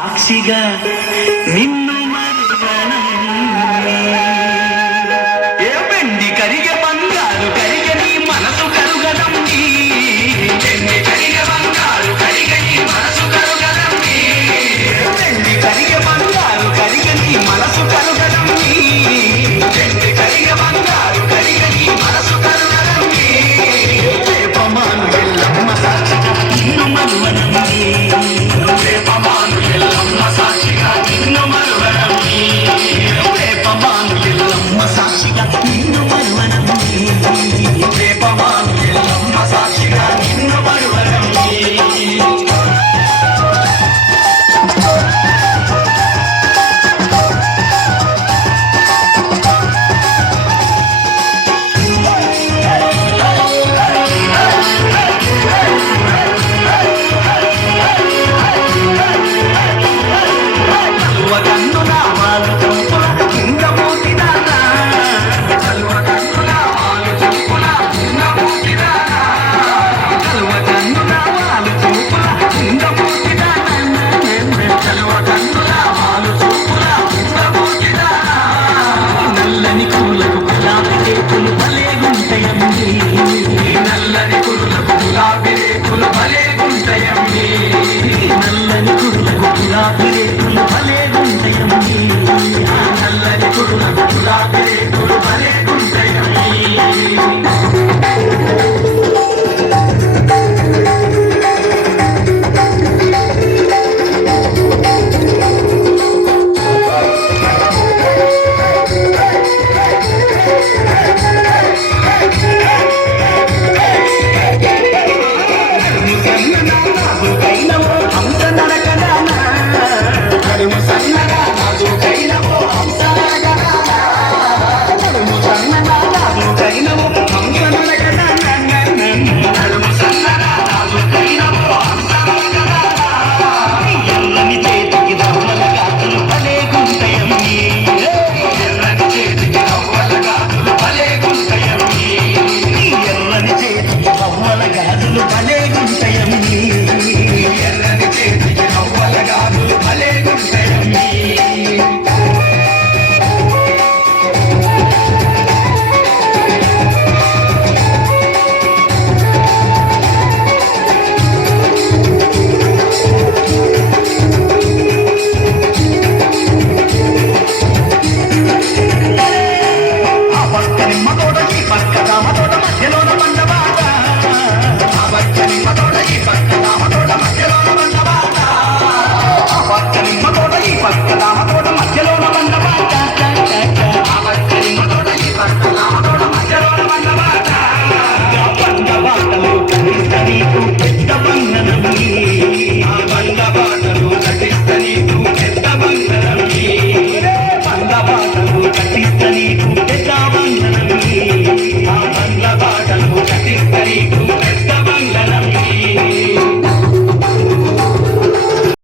ಸಾಕ್ಷಿಗ ನಿಮ್ಮ That's మొలగాడులు భలే